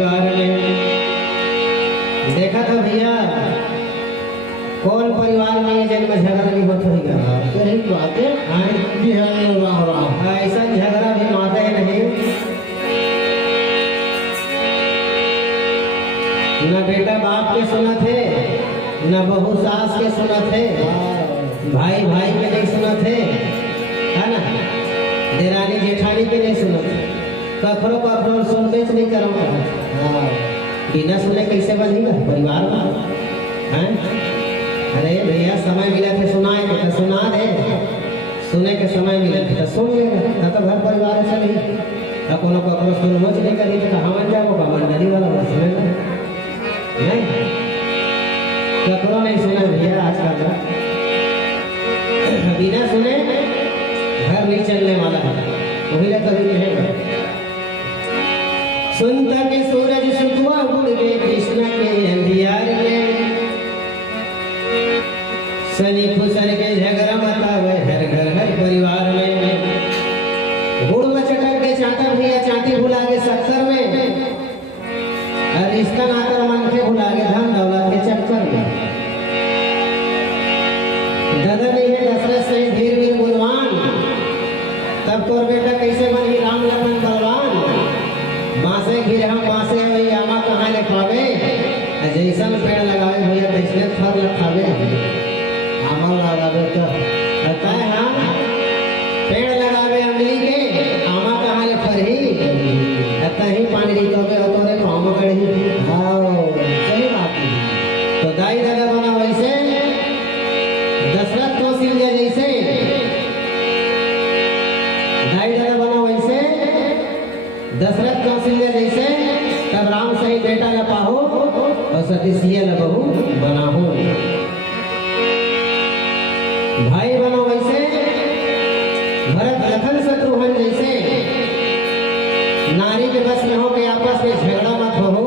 परिवार में। देखा था भैया कौन परिवार में जन्म झगड़ा नहीं होता होगा। सही बात है। ऐसा झगड़ा भी माते नहीं, न बेटा बाप के सुना थे, न बहू सास के सुना थे, भाई भाई के नहीं सुना थे, है ना, देरानी जेठानी के नहीं सुना थे। कखरो कखरो सुन बेच नहीं करूँगा, बिना सुने कैसे बनेगा परिवार में, हैं? अरे भैया समय मिला थे सुनाए तो सुना दे, सुने के समय मिले तो सुन लेगा, ना तो घर परिवार से नहीं कोनो कखरो सुन बोच नहीं करी तो हम जाओ मंडली वाला बस नहीं, कखरो नहीं सुना भैया आजकल का, बिना सुने घर नहीं चलने वाला है। वही कभी कहेगा सुनता के सूरज सुखवा उड़ गए कृष्ण के अंधियार में, सनी फुसर के झगड़ा मतावे हर घर हर परिवार में। गुड़ में चटक के चाटा भैया चाटी भुला के शक्कर में, और रिश्ता नाता मन के भुला के धन दौलत के चक्कर में। दादा नहीं है दशरथ से धीर वीर गुणवान, तब तोर बेटा कैसे बनी राम लखन बलवान। बांसे घिर हम बांसे वही आमा कहाँ ले पावे, जैसन पेड़ लगावे भैया तैसे फल लखावे। आमा लगावे तो बताए हाँ, पेड़ लगावे अमली के आमा कहाँ ले फरही, कहीं पानी रितोगे हो तो रे पाँव गढ़ी। सही बात है। तो दाई दादा बना वैसे, दशरथ कौशल्या जैसे, दाई दादा बना वैसे, दशरथ कौशल्या जैसे, तब राम सही बेटा न पाहो और सती सिया न बहू बनाहो। भाई बनो वैसे, भरत लखन शत्रुघ्न जैसे, नारी के बस में हो के आपस में झगड़ा मत हो,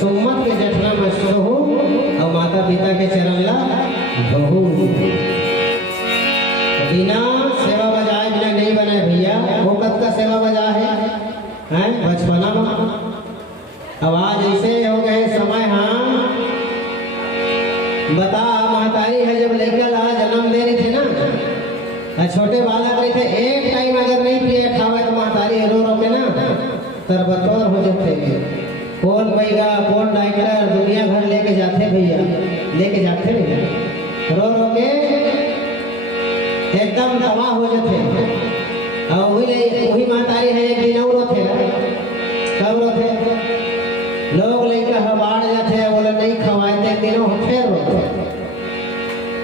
सुम्मत के जठना मत हो, और माता पिता के चरण ला बहू। बिना सेवा बजाए बिना नहीं बने भैया, वो कब का सेवा बजा है बचपना में। अब आज ऐसे हो गए समय, हाँ बता महतारी है जब लड़का ला जन्म दे रही थे ना, छोटे बालक रहे थे, एक टाइम अगर नहीं पिए खावे तो महतारी रो रो के ना तरबतौर हो जाते। कौन बैगा कौन डाइकर दुनिया भर लेके जाते भैया, लेके जाते रो रो के एकदम तबाह हो जाते। और वही महतारी है एक दिन और रोते, कब रोते लोग लड़का हबाड़ जाते, बोले नहीं खवाए थे दिनों फिर रोते।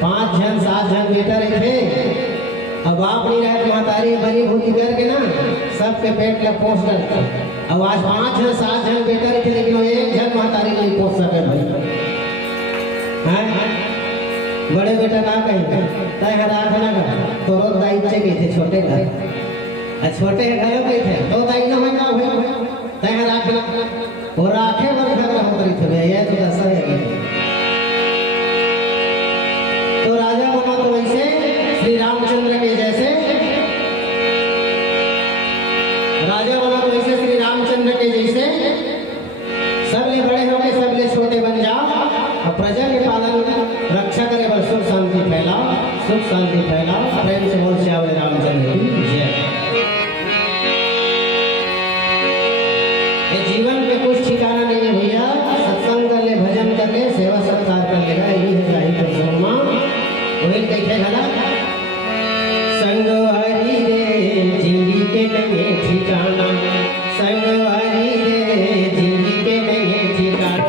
5 जन 7 जन बेटा रहे, अब बाप नहीं रहे तो महतारी बनी भूति करके ना सबके पेट में पोस डालता। अब आज 5 जन 7 जन बेटा रहे, लेकिन वो एक जन महतारी नहीं पोस सके भाई, हैं? बड़े बेटा ना कहीं तय रात ना कर तो रोज दाई चाहिए थे छोटे घर, छोटे घर पे थे तो दाई ना होगा भाई तय रात ना वो राखे वर घर में होतरी थे ये तो दशा है। तो राजा बना तो वैसे श्री रामचंद्र के जैसे, राजा बना तो वैसे श्री रामचंद्र के जैसे, सबले बड़े होके सबले छोटे बन जाओ और प्रजा के पालन रक्षा करे, बस सुख शांति फैलाओ, सुख शांति फैलाओ। प्रेम से बोल श्यावल रामचंद्र की जय। ये जीवन पे कुछ ठिकाना नहीं है भैया, सत्संग कर ले, भजन कर ले, सेवा सत्कार कर लेगा, यही है जाहि परसों वही देखे भला। संग हरि रे जिंदगी के नहीं ठिकाना, संग हरि रे जिंदगी के नहीं ठिकाना।